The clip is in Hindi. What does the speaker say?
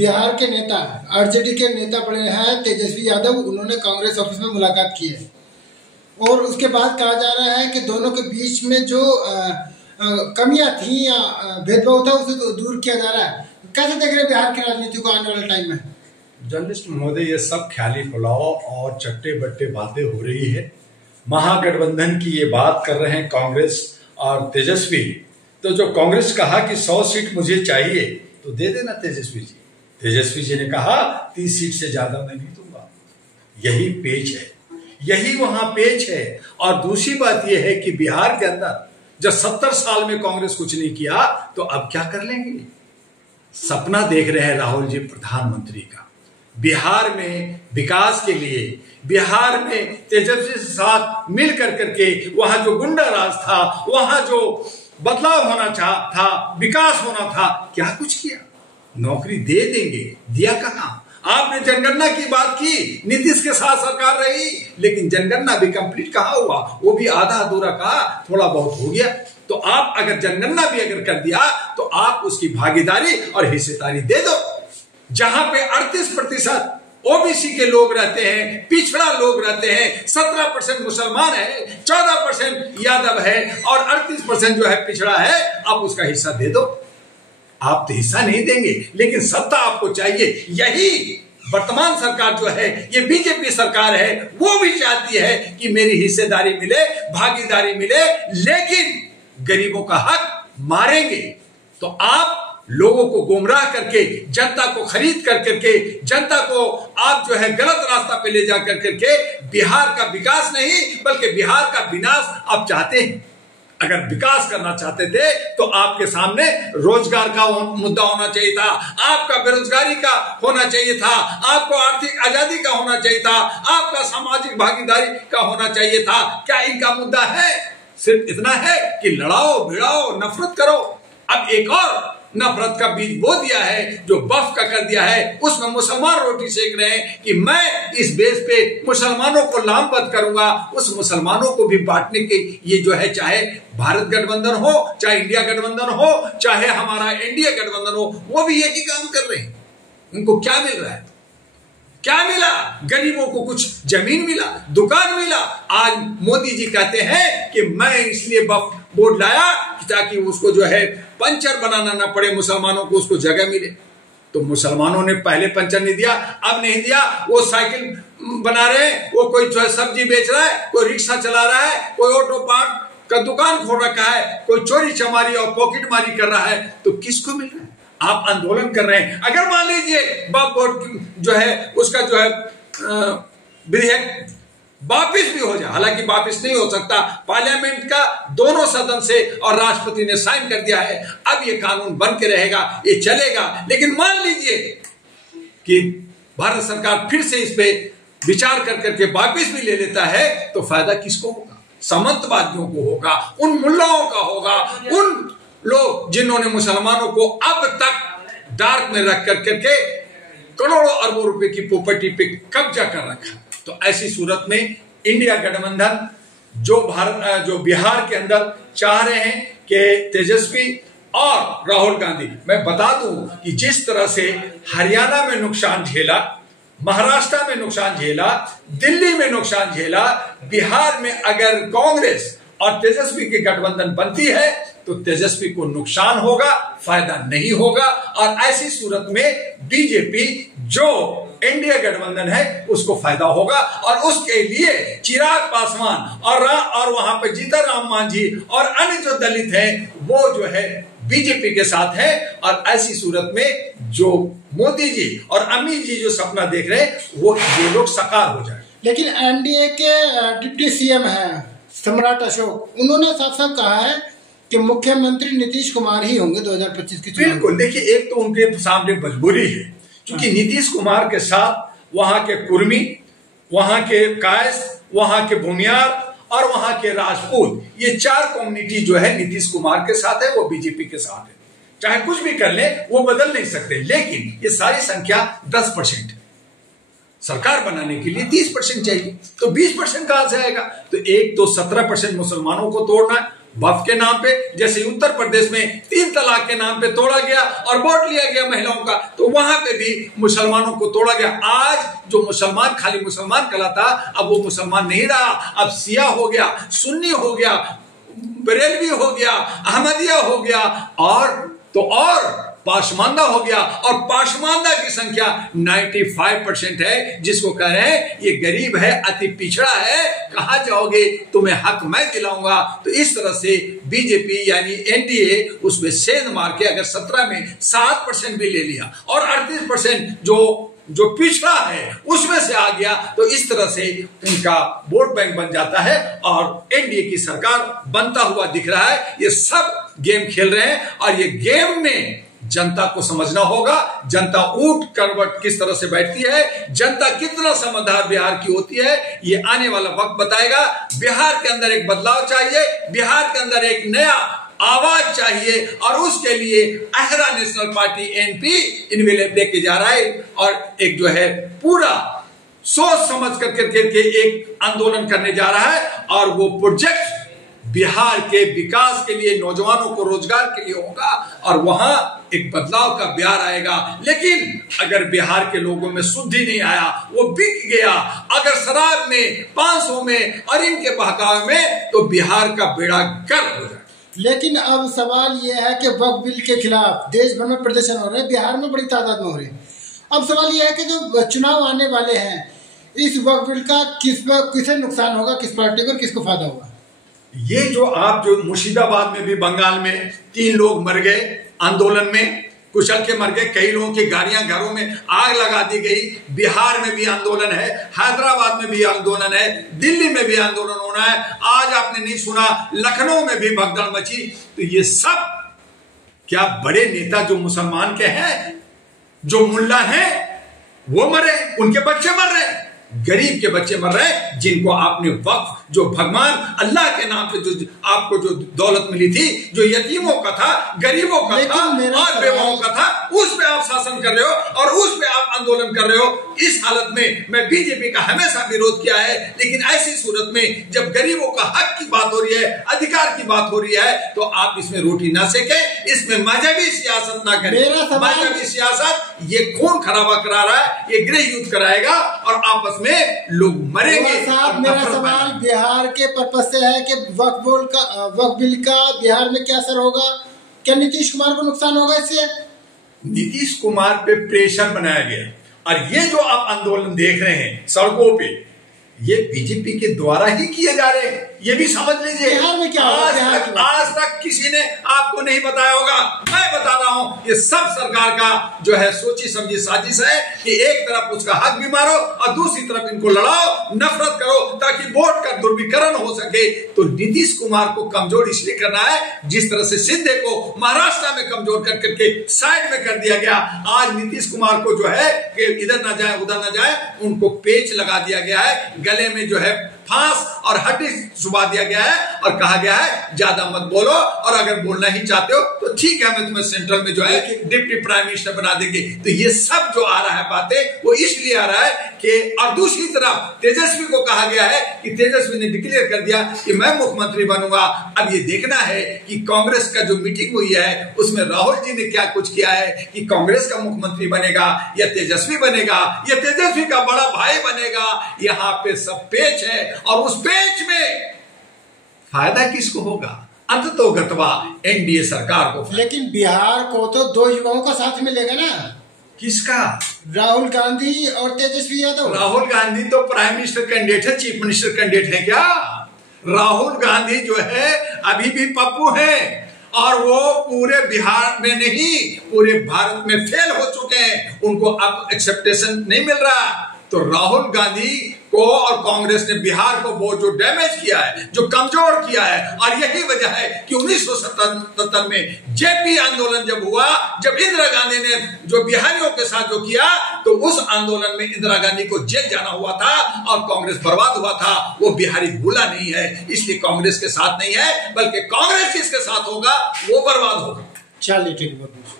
बिहार के नेता आरजेडी के नेता बड़े हैं तेजस्वी यादव, उन्होंने कांग्रेस ऑफिस में मुलाकात की है और उसके बाद कहा जा रहा है कि दोनों के बीच में जो कमियां थी या भेदभाव था उसे तो दूर किया जा रहा है। कैसे देख रहे हैं बिहार की राजनीति को आने वाले टाइम में? जर्नलिस्ट महोदय, ये सब ख्याली फुलाव और चट्टे बट्टे बातें हो रही है। महागठबंधन की ये बात कर रहे हैं कांग्रेस और तेजस्वी। तो जो कांग्रेस कहा कि 100 सीट मुझे चाहिए तो दे देना तेजस्वी जी। तेजस्वी जी ने कहा 30 सीट से ज्यादा मैं नहीं दूंगा। यही पेच है, यही वहां पेच है। और दूसरी बात यह है कि बिहार के अंदर जब 70 साल में कांग्रेस कुछ नहीं किया तो अब क्या कर लेंगे? सपना देख रहे हैं राहुल जी प्रधानमंत्री का। बिहार में विकास के लिए, बिहार में तेजस्वी के साथ मिल करके वहां जो गुंडा राज था, वहां जो बदलाव होना था, विकास होना था, क्या कुछ किया? नौकरी दे देंगे, दिया कहां? आपने जनगणना की बात की, नीतीश के साथ सरकार रही, लेकिन जनगणना भी कंप्लीट कहां हुआ? वो भी आधा अधूरा कहा, थोड़ा बहुत हो गया। तो आप अगर जनगणना भी अगर कर दिया तो आप उसकी भागीदारी और हिस्सेदारी दे दो। जहां पे 38% ओबीसी के लोग रहते हैं, पिछड़ा लोग रहते हैं, 17% मुसलमान है, 14% यादव है और 38% जो है पिछड़ा है, आप उसका हिस्सा दे दो। आप तो हिस्सा नहीं देंगे, लेकिन सत्ता आपको चाहिए। यही वर्तमान सरकार जो है, ये बीजेपी सरकार है, वो भी चाहती है कि मेरी हिस्सेदारी मिले, भागीदारी मिले, लेकिन गरीबों का हक मारेंगे। तो आप लोगों को गुमराह करके, जनता को खरीद करके, जनता को आप जो है गलत रास्ता पे ले जा करके बिहार का विकास नहीं बल्कि बिहार का विनाश आप चाहते हैं। अगर विकास करना चाहते थे तो आपके सामने रोजगार का मुद्दा होना चाहिए था, आपका बेरोजगारी का होना चाहिए था, आपको आर्थिक आजादी का होना चाहिए था, आपका सामाजिक भागीदारी का होना चाहिए था। क्या इनका मुद्दा है? सिर्फ इतना है कि लड़ाओ भिड़ाओ, नफरत करो। अब एक और नफरत का बीज बो दिया है, जो बफ का कर दिया है, उसमें मुसलमान रोटी सेक रहे हैं कि मैं इस बेस पे मुसलमानों को लामबंद करूंगा। उस मुसलमानों को भी बांटने के ये जो है, चाहे भारत गठबंधन हो, चाहे इंडिया गठबंधन हो, चाहे हमारा एनडीए गठबंधन हो, वो भी एक ही काम कर रहे हैं। उनको क्या मिल रहा है? क्या मिला? गरीबों को कुछ जमीन मिला, दुकान मिला। आज मोदी जी कहते हैं कि मैं इसलिए बफ बोर्ड लाया ताकि उसको जो है पंचर बनाना ना पड़े, मुसलमानों को उसको जगह मिले। तो मुसलमानों ने पहले पंचर नहीं दिया, अब नहीं दिया। वो साइकिल बना रहे हैं, वो कोई जो है सब्जी बेच रहा है, कोई रिक्शा चला रहा है, कोई ऑटो पार्ट का दुकान खोल रखा है, कोई चोरी चमारी और पॉकेट मारी कर रहा है। तो किसको मिल रहा है? आप आंदोलन कर रहे हैं। अगर मान लीजिए वक्फ बोर्ड जो है उसका जो है विधेयक वापिस भी हो जाए, हालांकि वापिस नहीं हो सकता, पार्लियामेंट का दोनों सदन से और राष्ट्रपति ने साइन कर दिया है, अब ये कानून बन के रहेगा, ये चलेगा। लेकिन मान लीजिए कि भारत सरकार फिर से इस पे विचार करके वापिस भी ले लेता है, तो फायदा किसको होगा? सामंतवादियों को होगा, उन मुल्लाओं का होगा, उन लोग जिन्होंने मुसलमानों को अब तक डार्क में रख करके करोड़ों अरबों रुपए की प्रॉपर्टी पे कब्जा कर रखा। तो ऐसी सूरत में इंडिया गठबंधन जो बिहार के अंदर चाह रहे हैं कि तेजस्वी और राहुल गांधी, मैं बता दूं कि जिस तरह से हरियाणा में नुकसान झेला, महाराष्ट्र में नुकसान झेला, दिल्ली में नुकसान झेला, बिहार में अगर कांग्रेस और तेजस्वी की गठबंधन बनती है तो तेजस्वी को नुकसान होगा, फायदा नहीं होगा। और ऐसी सूरत में बीजेपी जो एनडीए गठबंधन है उसको फायदा होगा। और उसके लिए चिराग पासवान और वहां पे जीतन राम मांझी और अन्य जो दलित हैं वो जो है बीजेपी के साथ है। और ऐसी सूरत में जो मोदी जी और अमित जी जो सपना देख रहे हैं वो ये लोग साकार हो जाए। लेकिन एनडीए के डिप्टी सीएम है सम्राट अशोक, उन्होंने साफ साफ कहा है कि मुख्यमंत्री नीतीश कुमार ही होंगे 2025 के चुनाव। बिल्कुल, देखिए एक तो उनके सामने मजबूरी है, क्योंकि नीतीश कुमार के साथ वहां के कुर्मी, वहां के कायस, वहां के भूमियार और वहां के राजपूत, ये 4 कम्युनिटी जो है नीतीश कुमार के साथ है, वो बीजेपी के साथ है। चाहे कुछ भी कर ले वो बदल नहीं सकते, लेकिन ये सारी संख्या 10% है। सरकार बनाने के लिए 30% चाहिए, तो 20% कहां से आएगा? तो एक तो 17% मुसलमानों को तोड़ना है वक्फ के नाम पे, जैसे उत्तर प्रदेश में 3 तलाक के नाम पे तोड़ा गया और वोट लिया गया महिलाओं का, तो वहां पे भी मुसलमानों को तोड़ा गया। आज जो मुसलमान खाली मुसलमान कहलाता, अब वो मुसलमान नहीं रहा, अब शिया हो गया, सुन्नी हो गया, बरेलवी हो गया, अहमदिया हो गया, और पाशमानदा हो गया। और पाशमानदा की संख्या 95% है, जिसको कह रहे हैं ये गरीब है, अति पिछड़ा है, कहां जाओगे, तुम्हें हक मैं दिलाऊंगा। तो इस तरह से बीजेपी यानी एनडीए उसमें सेंध मार के अगर 17 में 7% भी ले लिया और 38% जो पिछड़ा है उसमें से आ गया, तो इस तरह से उनका वोट बैंक बन जाता है और एनडीए की सरकार बनता हुआ दिख रहा है। ये सब गेम खेल रहे हैं और ये गेम में जनता को समझना होगा। जनता ऊंट करवट किस तरह से बैठती है, जनता कितना समझदार बिहार की होती है, ये आने वाला वक्त बताएगा। बिहार के अंदर एक बदलाव चाहिए, बिहार के अंदर एक नया आवाज चाहिए और उसके लिए अहरा नेशनल पार्टी एनपी इन्वेलेप लेके जा रहा है और एक जो है पूरा सोच समझ करके एक आंदोलन करने जा रहा है और वो प्रोजेक्ट बिहार के विकास के लिए, नौजवानों को रोजगार के लिए होगा और वहां एक बदलाव का बिहार आएगा। लेकिन अगर बिहार के लोगों में शुद्धि नहीं आया, वो बिक गया, अगर शराब में, 500 में और इनके बहकावे में, तो बिहार का बेड़ा गर्क हो जाए। लेकिन अब सवाल यह है कि वक्फ बिल के खिलाफ देश भर में प्रदर्शन हो रहे हैं, बिहार में बड़ी तादाद में हो रहे हैं। अब सवाल यह है कि जो चुनाव आने वाले हैं, इस वक्फ बिल का किसे नुकसान होगा, किस पार्टी को, किसको फायदा होगा? ये जो मुर्शिदाबाद में भी, बंगाल में 3 लोग मर गए आंदोलन में, कुचल के मर गए, कई लोगों की गाड़ियां, घरों में आग लगा दी गई। बिहार में भी आंदोलन है, हैदराबाद में भी आंदोलन है, दिल्ली में भी आंदोलन होना है। आज आपने नहीं सुना लखनऊ में भी भगदड़ मची। तो ये सब क्या बड़े नेता जो मुसलमान के हैं, जो मुल्ला हैं, वो मरे, उनके बच्चे मर रहे हैं, गरीब के बच्चे मर रहे हैं, जिनको आपने वक्फ, जो भगवान अल्लाह के नाम पे जो आपको जो दौलत मिली थी, जो यतीमों का था, गरीबों का था और बेवाओं का था, उस पे आप शासन कर रहे हो और उस पे आप आंदोलन कर रहे हो। इस हालत में मैं बीजेपी का हमेशा विरोध किया है, लेकिन ऐसी सूरत में जब गरीबों का हक की बात हो रही है, अधिकार की बात हो रही है, तो आप इसमें रोटी ना सेके, इसमें मजहबी सियासत ना करें। मजहबी सियासत ये खून खराबा करा रहा है, ये गृह युद्ध कराएगा और आपस में लोग मरेंगे। मेरा सवाल बिहार के पर्पज से है कि वक्फ बिल का बिहार में क्या असर होगा? क्या नीतीश कुमार को नुकसान होगा इससे? नीतीश कुमार पे प्रेशर बनाया गया और ये जो आप आंदोलन देख रहे हैं सड़कों पे, ये बीजेपी के द्वारा ही किए जा रहे हैं, ये भी समझ लीजिए। बिहार में क्या आज तक किसी ने आपको नहीं बताया होगा, मैं बता रहा हूं। ये सब सरकार का जो है सोची समझी साजिश है कि एक तरफ उसका हक भी मारो और दूसरी तरफ इनको लड़ाओ, नफरत करो, ताकि वोट का दुर्विकरण हो सके। तो नीतीश कुमार को कमजोर इसलिए करना है, जिस तरह से शिंदे को महाराष्ट्र में कमजोर कर करके साइड में कर दिया गया। आज नीतीश कुमार को जो है कि इधर ना जाए उधर ना जाए, उनको पेच लगा दिया गया है, गले में जो है फांस और हड्डी छुपा दिया गया है और कहा गया है ज्यादा मत बोलो, और अगर बोलना ही चाहते हो तो ठीक है, मैं तुम्हें सेंट्रल में जो है डिप्टी प्राइम मिनिस्टर बना देंगे। तो ये सब जो आ रहा है बातें, वो इसलिए आ रहा है कि, और दूसरी तरफ तेजस्वी को कहा गया है कि तेजस्वी ने डिक्लेयर कर दिया कि मैं मुख्यमंत्री बनूंगा। अब ये देखना है कि कांग्रेस का जो मीटिंग हुई है उसमें राहुल जी ने क्या कुछ किया है, कि कांग्रेस का मुख्यमंत्री बनेगा या तेजस्वी बनेगा या तेजस्वी का बड़ा भाई बनेगा। यहाँ पे सब पेच है और उस पेच में फायदा किसको होगा? अंततोगत्वा एनडीए सरकार को। लेकिन बिहार को तो 2 युवाओं का साथ मिलेगा ना। किसका? राहुल गांधी और तेजस्वी यादव। राहुल गांधी तो प्राइम मिनिस्टर कैंडिडेट है, चीफ मिनिस्टर कैंडिडेट है क्या? राहुल गांधी जो है अभी भी पप्पू है और वो पूरे बिहार में नहीं, पूरे भारत में फेल हो चुके हैं, उनको अब एक्सेप्टेशन नहीं मिल रहा। तो राहुल गांधी को और कांग्रेस ने बिहार को बहुत जो डैमेज किया है, जो कमजोर किया है, और यही वजह है कि 1977 में जेपी आंदोलन जब हुआ, जब इंदिरा गांधी ने जो बिहारियों के साथ जो किया, तो उस आंदोलन में इंदिरा गांधी को जेल जाना हुआ था और कांग्रेस बर्बाद हुआ था। वो बिहारी भूला नहीं है, इसलिए कांग्रेस के साथ नहीं है, बल्कि कांग्रेस जिसके साथ होगा वो बर्बाद होगा। चलिए ठीक है।